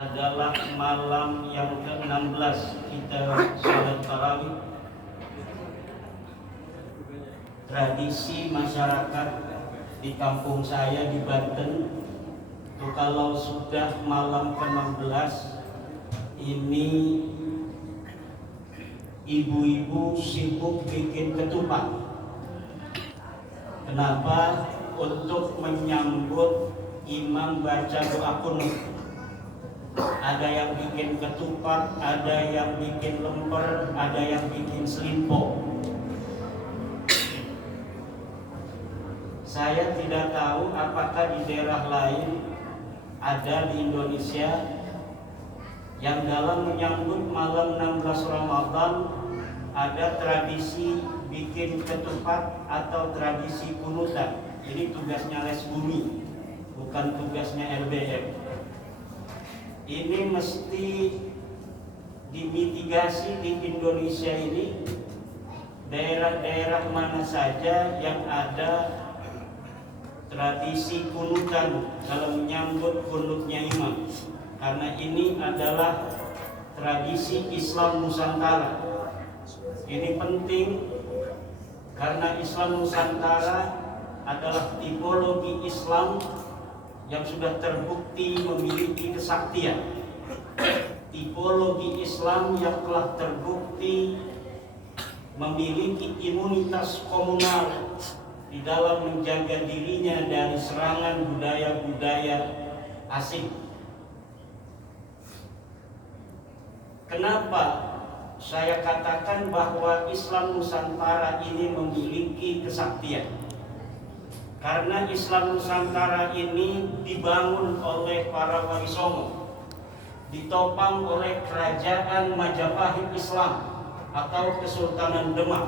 Adalah malam yang ke-16 kita sholat tarawih. Tradisi masyarakat di kampung saya di Banten itu kalau sudah malam ke-16 ini ibu-ibu sibuk bikin ketupat. Kenapa? Untuk menyambut imam baca doa qunut. Ada yang bikin ketupat, ada yang bikin lemper, ada yang bikin selimpo. Saya tidak tahu apakah di daerah lain ada di Indonesia yang dalam menyambut malam 16 Ramadan ada tradisi bikin ketupat atau tradisi kunutan. Ini tugasnya Les Bumi, bukan tugasnya LBM. Ini mesti dimitigasi di Indonesia ini, daerah-daerah mana saja yang ada tradisi kunutan dalam menyambut kunutnya imam, karena ini adalah tradisi Islam Nusantara. Ini penting karena Islam Nusantara adalah tipologi Islam yang sudah terbukti memiliki kesaktian. Tipologi Islam yang telah terbukti memiliki imunitas komunal di dalam menjaga dirinya dari serangan budaya-budaya asing. Kenapa saya katakan bahwa Islam Nusantara ini memiliki kesaktian? Karena Islam Nusantara ini dibangun oleh para wali songo, ditopang oleh kerajaan Majapahit Islam atau Kesultanan Demak.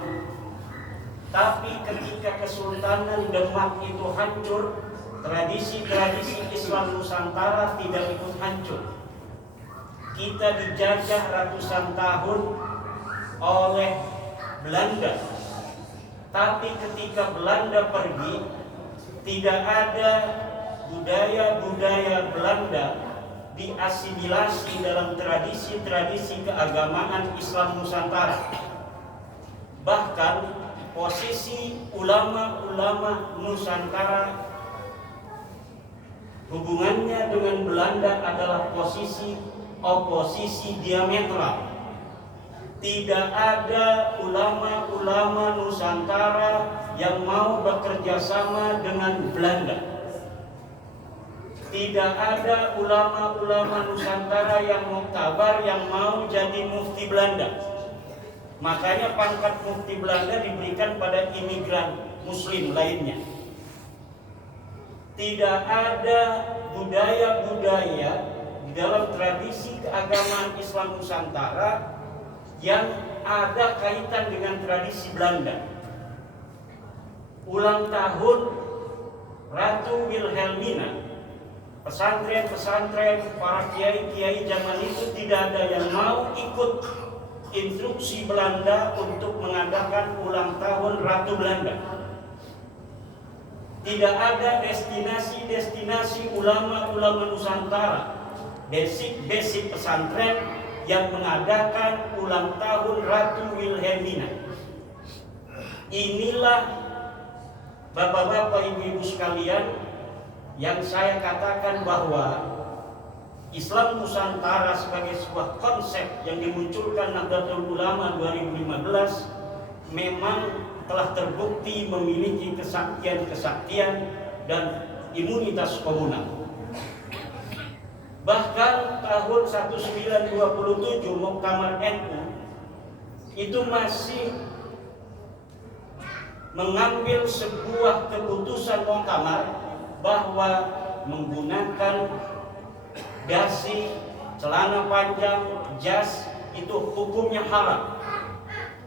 Tapi ketika Kesultanan Demak itu hancur, tradisi-tradisi Islam Nusantara tidak ikut hancur. Kita dijajah ratusan tahun oleh Belanda. Tapi ketika Belanda pergi, tidak ada budaya-budaya Belanda diasimilasi dalam tradisi-tradisi keagamaan Islam Nusantara. Bahkan posisi ulama-ulama Nusantara hubungannya dengan Belanda adalah posisi oposisi diametral. Tidak ada ulama-ulama Nusantara yang mau bekerja sama dengan Belanda. Tidak ada ulama-ulama Nusantara yang muktabar yang mau jadi mufti Belanda. Makanya pangkat mufti Belanda diberikan pada imigran Muslim lainnya. Tidak ada budaya-budaya di dalam tradisi keagamaan Islam Nusantara yang ada kaitan dengan tradisi Belanda. Ulang tahun Ratu Wilhelmina, pesantren-pesantren, para kiai-kiai zaman itu tidak ada yang mau ikut instruksi Belanda untuk mengadakan ulang tahun Ratu Belanda. Tidak ada destinasi-destinasi ulama-ulama Nusantara, basic pesantren yang mengadakan ulang tahun Ratu Wilhelmina. Inilah Bapak-bapak, ibu-ibu sekalian, yang saya katakan bahwa Islam Nusantara sebagai sebuah konsep yang dimunculkan Nahdlatul Ulama 2015 memang telah terbukti memiliki kesaktian dan imunitas komunal. Bahkan tahun 1927 Muktamar NU itu masih mengambil sebuah keputusan muktamar bahwa menggunakan dasi, celana panjang, jas itu hukumnya haram.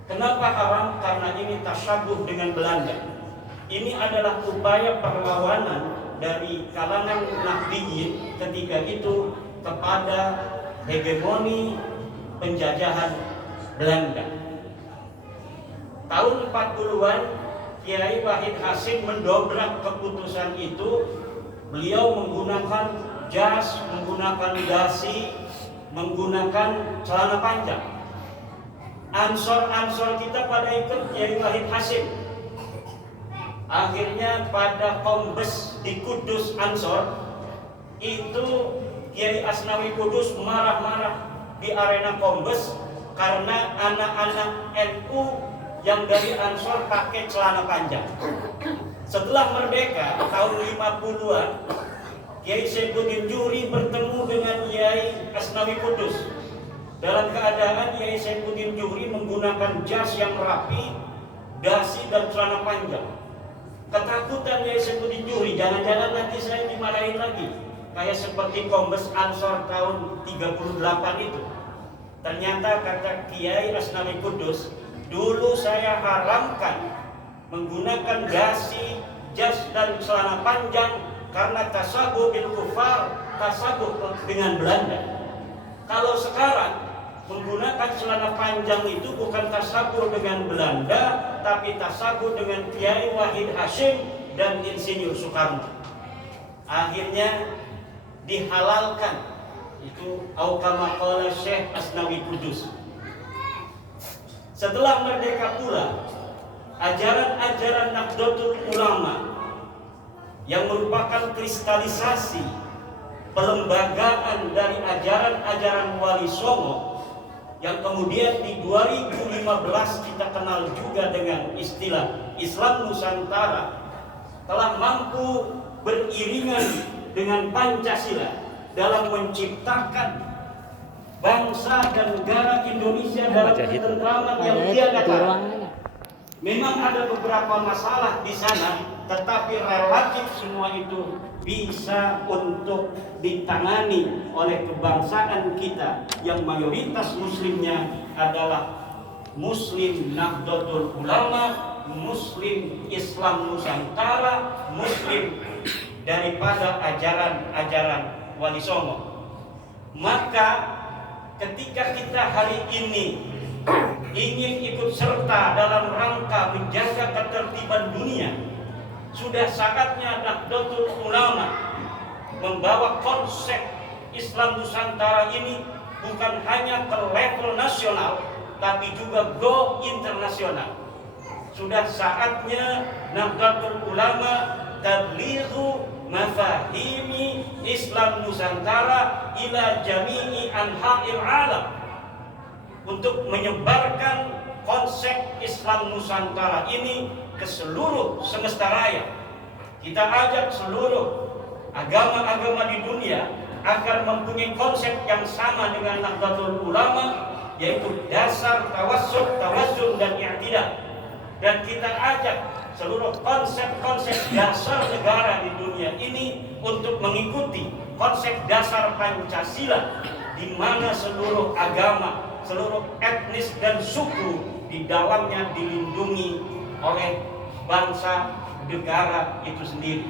Kenapa haram? Karena ini tasyabuh dengan Belanda. Ini adalah upaya perlawanan dari kalangan Nahdliyin ketika itu kepada hegemoni penjajahan Belanda. Tahun 40-an Kiai Wahid Hasim mendobrak keputusan itu. Beliau menggunakan jas, menggunakan dasi, menggunakan celana panjang. Ansor kita pada ikut Kiai Wahid Hasyim. Akhirnya pada Kombes di Kudus Ansor itu Kiai Asnawi Kudus marah-marah di arena Kombes karena anak-anak NU yang dari Ansor pakai celana panjang. Setelah merdeka tahun 50-an, Kiai Saifuddin Juri bertemu dengan Kiai Asnawi Kudus. Dalam keadaan Kiai Saifuddin Juri menggunakan jas yang rapi, dasi dan celana panjang. Ketakutan Kiai Saifuddin Juri, jangan-jangan nanti saya dimarahin lagi, kayak seperti Kombes Ansor tahun 38 itu. Ternyata kata Kiai Asnawi Kudus, dulu saya haramkan menggunakan dasi, jas dan celana panjang karena tasabuh bil kufar, tasabuh dengan Belanda. Kalau sekarang menggunakan celana panjang itu bukan tasabuh dengan Belanda, tapi tasabuh dengan Kiai Wahid Hasyim dan Insinyur Soekarno. Akhirnya dihalalkan. Itu kama qala Syekh Asnawi Kudus. Setelah merdeka pula, ajaran-ajaran Nahdlatul Ulama yang merupakan kristalisasi pelembagaan dari ajaran-ajaran Wali Songo yang kemudian di 2015 kita kenal juga dengan istilah Islam Nusantara, telah mampu beriringan dengan Pancasila dalam menciptakan bangsa dan negara Indonesia dalam ketentraman yang tiada tara. Memang ada beberapa masalah di sana, tetapi relatif semua itu bisa untuk ditangani oleh kebangsaan kita yang mayoritas muslimnya adalah Muslim Nahdlatul Ulama, Muslim Islam Nusantara, Muslim daripada ajaran-ajaran Wali Songo. Maka ketika kita hari ini ingin ikut serta dalam rangka menjaga ketertiban dunia, sudah saatnya Nahdlatul Ulama membawa konsep Islam Nusantara ini bukan hanya ke level nasional, tapi juga go internasional. Sudah saatnya Nahdlatul Ulama tablighu mafahimi Islam Nusantara ila jami'i anha'il alam, untuk menyebarkan konsep Islam Nusantara ini ke seluruh semesta raya. Kita ajak seluruh agama-agama di dunia agar mempunyai konsep yang sama dengan Nahdlatul Ulama, yaitu dasar tawassut, tawazzun dan i'tidal. Dan kita ajak seluruh konsep-konsep dasar negara di dunia ini untuk mengikuti konsep dasar Pancasila, di mana seluruh agama, seluruh etnis dan suku di dalamnya dilindungi oleh bangsa negara itu sendiri.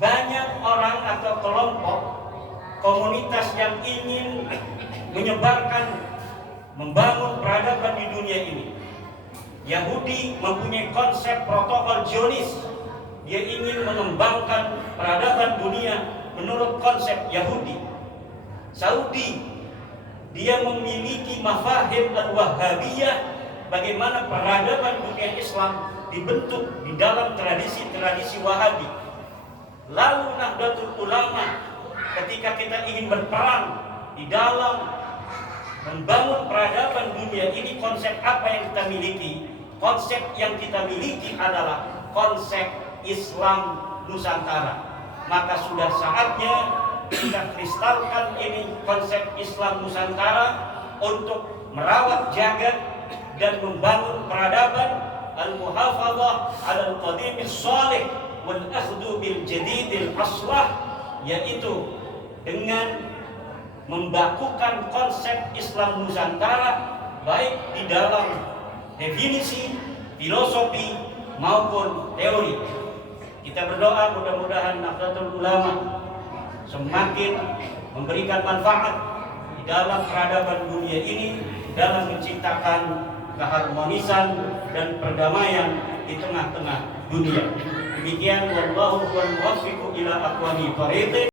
Banyak orang atau kelompok komunitas yang ingin menyebarkan, membangun peradaban di dunia ini. Yahudi mempunyai konsep protokol Zionis. Dia ingin mengembangkan peradaban dunia menurut konsep Yahudi. Saudi, dia memiliki mafahim al-Wahhabiyah, bagaimana peradaban dunia Islam dibentuk di dalam tradisi-tradisi Wahabi. Lalu Nahdlatul Ulama, ketika kita ingin berperan di dalam membangun peradaban dunia ini, konsep apa yang kita miliki? Konsep yang kita miliki adalah konsep Islam Nusantara. Maka sudah saatnya kita kristalkan ini konsep Islam Nusantara untuk merawat jagat dan membangun peradaban al-muhafadzah al-qadimis salih wal akhdhu bil jadidil aslah, yaitu dengan membakukan konsep Islam Nusantara baik di dalam definisi, filosofi maupun teori. Kita berdoa mudah-mudahan Nahdlatul Ulama semakin memberikan manfaat di dalam peradaban dunia ini, dalam menciptakan keharmonisan dan perdamaian di tengah-tengah dunia. Demikian wallahu huwal muwaffiqu ila aqwamit thoriq.